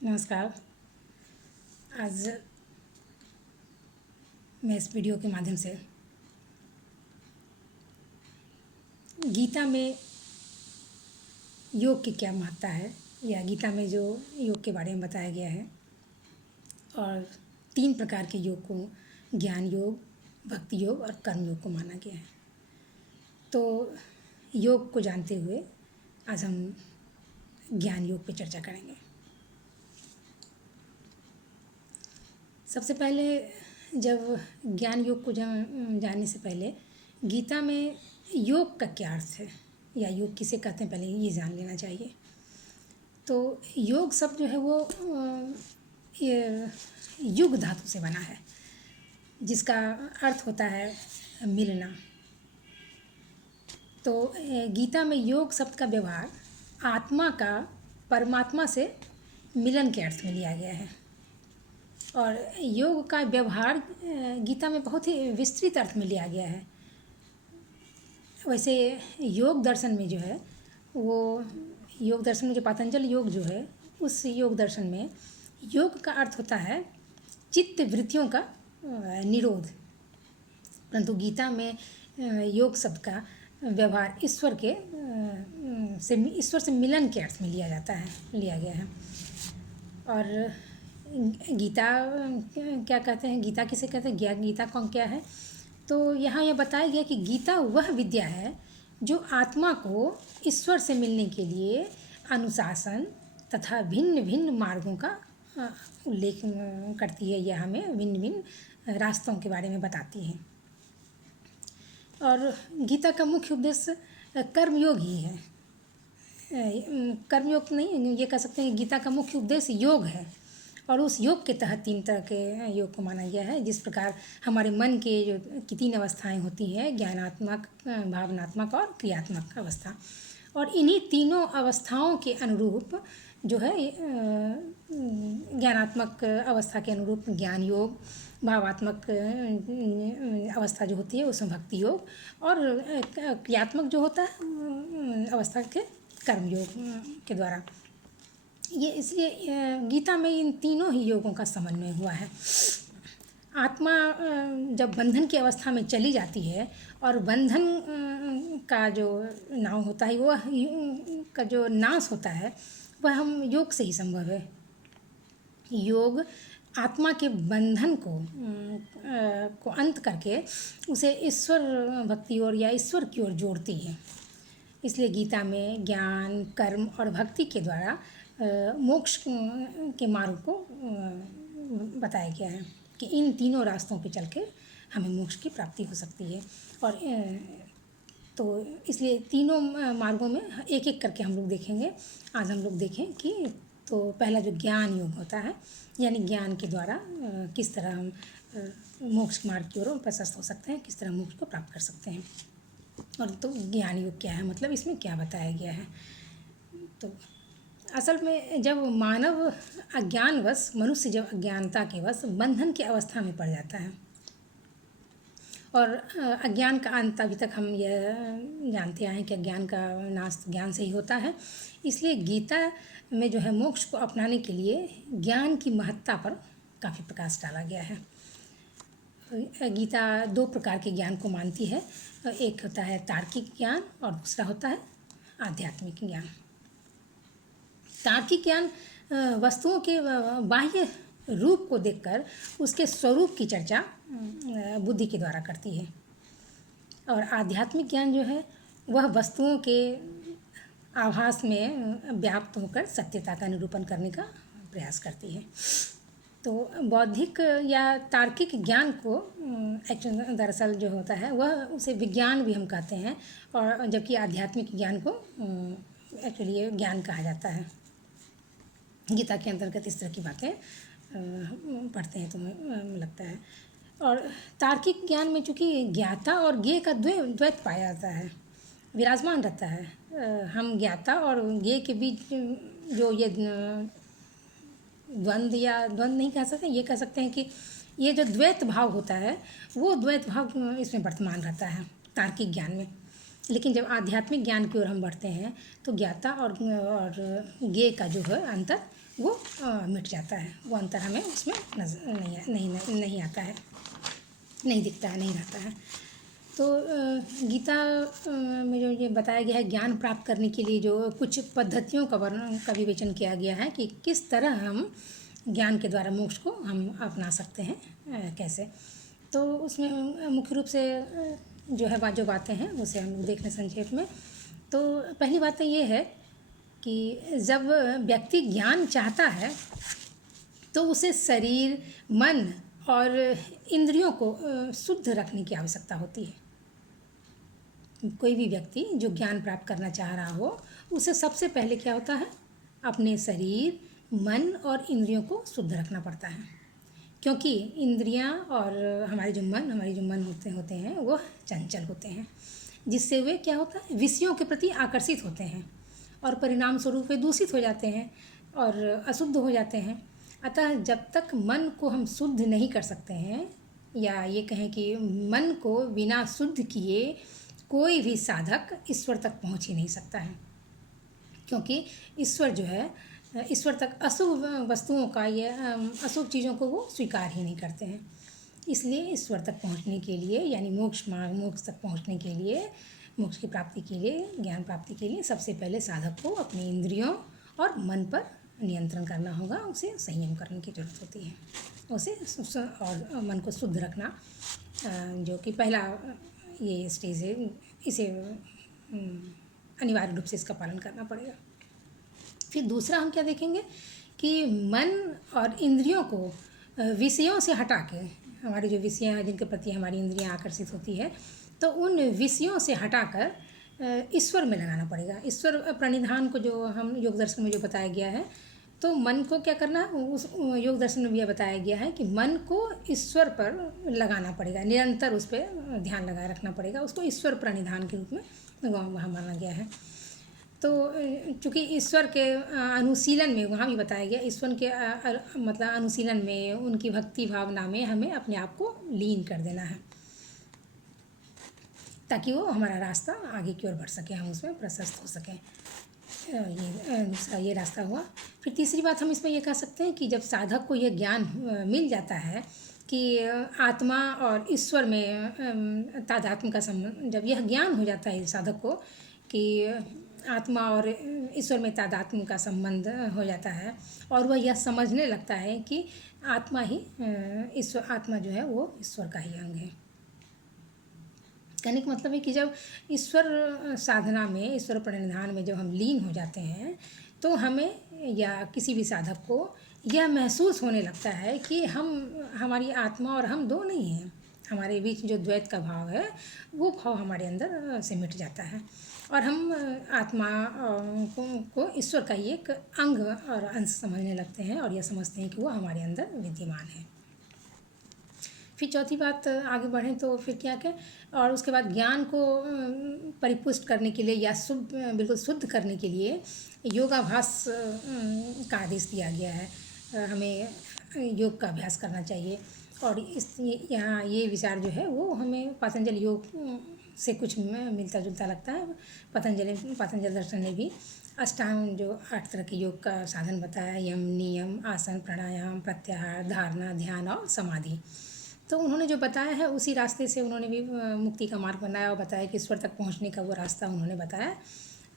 नमस्कार। आज मैं इस वीडियो के माध्यम से गीता में योग की क्या महत्ता है या गीता में जो योग के बारे में बताया गया है और 3 प्रकार के योग को ज्ञान योग, भक्ति योग और कर्म योग को माना गया है। तो योग को जानते हुए आज हम ज्ञान योग पे चर्चा करेंगे। सबसे पहले जब ज्ञान योग को जानने से पहले गीता में योग का क्या अर्थ है या योग किसे कहते हैं, पहले ये जान लेना चाहिए। तो योग शब्द जो है वो ये युग धातु से बना है, जिसका अर्थ होता है मिलना। तो गीता में योग शब्द का व्यवहार आत्मा का परमात्मा से मिलन के अर्थ में लिया गया है और योग का व्यवहार गीता में बहुत ही विस्तृत अर्थ में लिया गया है। वैसे योग दर्शन में जो है वो योग दर्शन में जो पातंजल योग जो है उस योग दर्शन में योग का अर्थ होता है चित्त वृत्तियों का निरोध, परंतु गीता में योग शब्द का व्यवहार ईश्वर से मिलन के अर्थ में लिया गया है। और गीता क्या कहते हैं, गीता किसे कहते हैं, गीता कौन क्या है, तो यहाँ यह बताया गया कि गीता वह विद्या है जो आत्मा को ईश्वर से मिलने के लिए अनुशासन तथा भिन्न भिन्न मार्गों का उल्लेख करती है या हमें भिन्न भिन्न रास्तों के बारे में बताती है। और गीता का मुख्य उद्देश्य कर्मयोग ही है। कर्मयोग नहीं, ये कह सकते हैं गीता का मुख्य उद्देश्य योग है और उस योग के तहत 3 तरह के योग को माना गया है। जिस प्रकार हमारे मन के जो 3 अवस्थाएं होती हैं, ज्ञानात्मक, भावनात्मक और क्रियात्मक अवस्था, और इन्हीं तीनों अवस्थाओं के अनुरूप जो है ज्ञानात्मक अवस्था के अनुरूप ज्ञान योग, भावात्मक अवस्था जो होती है उसमें भक्ति योग और क्रियात्मक जो होता है अवस्था के कर्म योग के द्वारा। ये इसलिए गीता में इन तीनों ही योगों का समन्वय हुआ है। आत्मा जब बंधन की अवस्था में चली जाती है और बंधन का जो नाश होता है वह का जो नाश होता है वह हम योग से ही संभव है। योग आत्मा के बंधन को अंत करके उसे ईश्वर भक्ति और या ईश्वर की ओर जोड़ती है। इसलिए गीता में ज्ञान, कर्म और भक्ति के द्वारा मोक्ष के मार्ग को बताया गया है कि इन तीनों रास्तों पे चल के हमें मोक्ष की प्राप्ति हो सकती है। और तो इसलिए तीनों मार्गों में एक एक करके हम लोग देखेंगे। आज हम लोग देखें कि तो पहला जो ज्ञान योग होता है, यानी ज्ञान के द्वारा किस तरह हम मोक्ष मार्ग की ओर प्रशस्त हो सकते हैं, किस तरह मोक्ष को प्राप्त कर सकते हैं। और तो ज्ञान योग क्या है, मतलब इसमें क्या बताया गया है। तो असल में जब मानव अज्ञानवश, मनुष्य जब अज्ञानता के वश बंधन की अवस्था में पड़ जाता है और अज्ञान का अंत अभी तक हम यह जानते आए हैं कि अज्ञान का नाश ज्ञान से ही होता है। इसलिए गीता में जो है मोक्ष को अपनाने के लिए ज्ञान की महत्ता पर काफ़ी प्रकाश डाला गया है। गीता 2 प्रकार के ज्ञान को मानती है, एक होता है तार्किक ज्ञान और दूसरा होता है आध्यात्मिक ज्ञान। तार्किक ज्ञान वस्तुओं के बाह्य रूप को देखकर उसके स्वरूप की चर्चा बुद्धि के द्वारा करती है और आध्यात्मिक ज्ञान जो है वह वस्तुओं के आभास में व्याप्त होकर सत्यता का निरूपण करने का प्रयास करती है। तो बौद्धिक या तार्किक ज्ञान को दरअसल जो होता है वह उसे विज्ञान भी हम कहते हैं, और जबकि आध्यात्मिक ज्ञान को एक्चुअली ज्ञान कहा जाता है। गीता के अंतर्गत इस तरह की बातें पढ़ते हैं तो लगता है। और तार्किक ज्ञान में चूँकि ज्ञाता और ज्ञेय का द्वैत पाया जाता है, विराजमान रहता है। हम ज्ञाता और ज्ञेय के बीच जो ये द्वंद्व नहीं कह सकते, ये कह सकते हैं कि ये जो द्वैत भाव होता है वो द्वैत भाव इसमें वर्तमान रहता है तार्किक ज्ञान में। लेकिन जब आध्यात्मिक ज्ञान की ओर हम बढ़ते हैं तो ज्ञाता और ज्ञेय का जो है अंतर वो मिट जाता है, वो अंतर हमें उसमें नजर नहीं आता है, नहीं दिखता है, नहीं रहता है। तो गीता में जो ये बताया गया है ज्ञान प्राप्त करने के लिए जो कुछ पद्धतियों का वर्णन का विवेचन किया गया है कि किस तरह हम ज्ञान के द्वारा मोक्ष को हम अपना सकते हैं, कैसे। तो उसमें मुख्य रूप से जो है जो बातें हैं उसे हम देख लें संक्षेप में। तो पहली बात तो ये है कि जब व्यक्ति ज्ञान चाहता है तो उसे शरीर, मन और इंद्रियों को शुद्ध रखने की आवश्यकता होती है। कोई भी व्यक्ति जो ज्ञान प्राप्त करना चाह रहा हो उसे सबसे पहले क्या होता है, अपने शरीर, मन और इंद्रियों को शुद्ध रखना पड़ता है। क्योंकि इंद्रियां और हमारे जो मन होते हैं वो चंचल होते हैं, जिससे वे क्या होता है, विषयों के प्रति आकर्षित होते हैं और परिणाम स्वरूप वे दूषित हो जाते हैं और अशुद्ध हो जाते हैं। अतः जब तक मन को हम शुद्ध नहीं कर सकते हैं, या ये कहें कि मन को बिना शुद्ध किए कोई भी साधक ईश्वर तक पहुंच ही नहीं सकता है। क्योंकि ईश्वर जो है, ईश्वर तक अशुभ वस्तुओं का या अशुभ चीज़ों को वो स्वीकार ही नहीं करते हैं। इसलिए ईश्वर तक पहुंचने के लिए, यानी मोक्ष तक पहुंचने के लिए, मोक्ष की प्राप्ति के लिए, ज्ञान प्राप्ति के लिए सबसे पहले साधक को अपनी इंद्रियों और मन पर नियंत्रण करना होगा, उसे संयम करने की जरूरत होती है। उसे और मन को शुद्ध रखना जो कि पहला ये स्टेज है, इसे अनिवार्य रूप से इसका पालन करना पड़ेगा। फिर दूसरा हम क्या देखेंगे कि मन और इंद्रियों को विषयों से हटा के, हमारी जो विषय हैं जिनके प्रति हमारी इंद्रियां आकर्षित होती है, तो उन विषयों से हटाकर ईश्वर में लगाना पड़ेगा। ईश्वर प्रणिधान को जो हम योग दर्शन में जो बताया गया है, तो मन को क्या करना है, उस योग दर्शन में भी यह बताया गया है कि मन को ईश्वर पर लगाना पड़ेगा, निरंतर उस पर ध्यान लगाए रखना पड़ेगा, उसको ईश्वर प्रणिधान के रूप में वहाँ माना गया है। तो चूँकि ईश्वर के अनुशीलन में वहाँ भी बताया गया, ईश्वर के मतलब अनुशीलन में, उनकी भक्ति भावना में हमें अपने आप को लीन कर देना है, ताकि वो हमारा रास्ता आगे की ओर बढ़ सके, हम उसमें प्रशस्त हो सकें। ये दूसरा ये रास्ता हुआ। फिर तीसरी बात हम इसमें ये कह सकते हैं कि जब साधक को यह ज्ञान मिल जाता है कि आत्मा और ईश्वर में तादात्म्य का संबंध, जब यह ज्ञान हो जाता है साधक को कि आत्मा और ईश्वर में तादात्म्य का संबंध हो जाता है, और वह यह समझने लगता है कि आत्मा ही ईश्वर, आत्मा जो है वो ईश्वर का ही अंग है। कहने का मतलब है कि जब ईश्वर साधना में, ईश्वर प्रणिधान में जब हम लीन हो जाते हैं, तो हमें या किसी भी साधक को यह महसूस होने लगता है कि हमारी आत्मा और हम दो नहीं हैं, हमारे बीच जो द्वैत का भाव है वो भाव हमारे अंदर से मिट जाता है, और हम आत्मा को ईश्वर का ही एक अंग और अंश समझने लगते हैं, और यह समझते हैं कि वो हमारे अंदर विद्यमान है। फिर चौथी बात आगे बढ़ें तो फिर क्या क्या, और उसके बाद ज्ञान को परिपुष्ट करने के लिए या बिल्कुल शुद्ध करने के लिए योगाभ्यास का आदेश दिया गया है। हमें योग का अभ्यास करना चाहिए, और यहाँ ये विचार जो है वो हमें पतंजलि योग से कुछ मिलता जुलता लगता है। पतंजलि दर्शन ने भी अष्टांग जो 8 तरह के योग का साधन बताया, यम, नियम, आसन, प्राणायाम, प्रत्याहार, धारणा, ध्यान और समाधि। तो उन्होंने जो बताया है उसी रास्ते से उन्होंने भी मुक्ति का मार्ग बनाया और बताया कि ईश्वर तक पहुंचने का वो रास्ता उन्होंने बताया,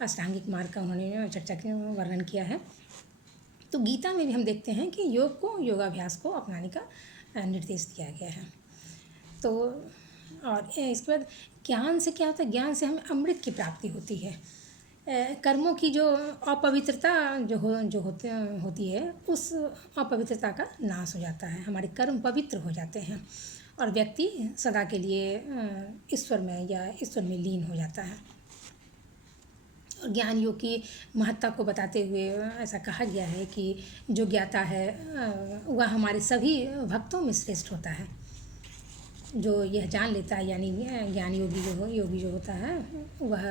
अष्टांगिक मार्ग का उन्होंने चर्चा के वर्णन किया है। तो गीता में भी हम देखते हैं कि योग को, योगाभ्यास को अपनाने का निर्देश दिया गया है। तो और इसके बाद ज्ञान से क्या होता है, ज्ञान से हमें अमृत की प्राप्ति होती है। कर्मों की जो अपवित्रता होती है, उस अपवित्रता का नाश हो जाता है, हमारे कर्म पवित्र हो जाते हैं, और व्यक्ति सदा के लिए ईश्वर में या ईश्वर में लीन हो जाता है। और ज्ञान योग की महत्ता को बताते हुए ऐसा कहा गया है कि जो ज्ञाता है वह हमारे सभी भक्तों में श्रेष्ठ होता है। जो यह जान लेता है, यानी ज्ञान योगी जो होता है, वह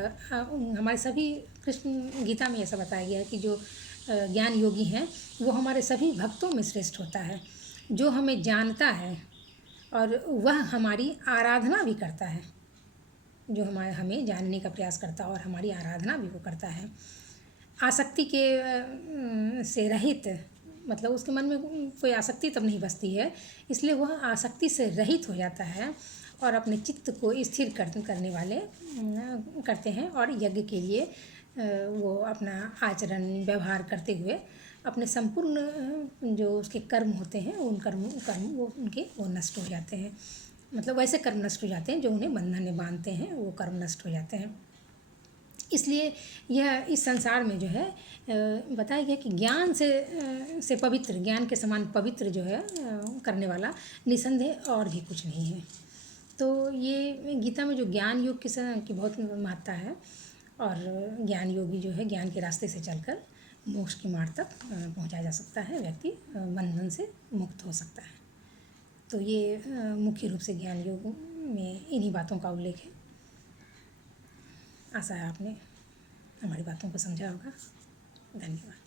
हमारे सभी, कृष्ण गीता में ऐसा बताया गया है कि जो ज्ञान योगी हैं वो हमारे सभी भक्तों में श्रेष्ठ होता है। जो हमें जानता है और वह हमारी आराधना भी करता है, जो हमें जानने का प्रयास करता है और हमारी आराधना भी वो करता है। आसक्ति के से रहित मतलब उसके मन में कोई आसक्ति तब नहीं बसती है, इसलिए वह आसक्ति से रहित हो जाता है और अपने चित्त को स्थिर करने वाले करते हैं और यज्ञ के लिए वो अपना आचरण व्यवहार करते हुए अपने संपूर्ण जो उसके कर्म होते हैं उन कर्म कर्म वो उनके वो नष्ट हो जाते हैं। मतलब वैसे कर्म नष्ट हो जाते हैं जो उन्हें बंधन में बांधते हैं, वो कर्म नष्ट हो जाते हैं। इसलिए यह इस संसार में जो है बताया गया कि ज्ञान से पवित्र, ज्ञान के समान पवित्र जो है करने वाला निसंदेह और भी कुछ नहीं है। तो ये गीता में जो ज्ञान योग की बहुत महत्ता है और ज्ञान योगी जो है ज्ञान के रास्ते से चलकर मोक्ष के मार्ग तक पहुंचा जा सकता है, व्यक्ति बंधन से मुक्त हो सकता है। तो ये मुख्य रूप से ज्ञान योग में इन्हीं बातों का उल्लेख है। आशा है आपने हमारी बातों को समझा होगा। धन्यवाद।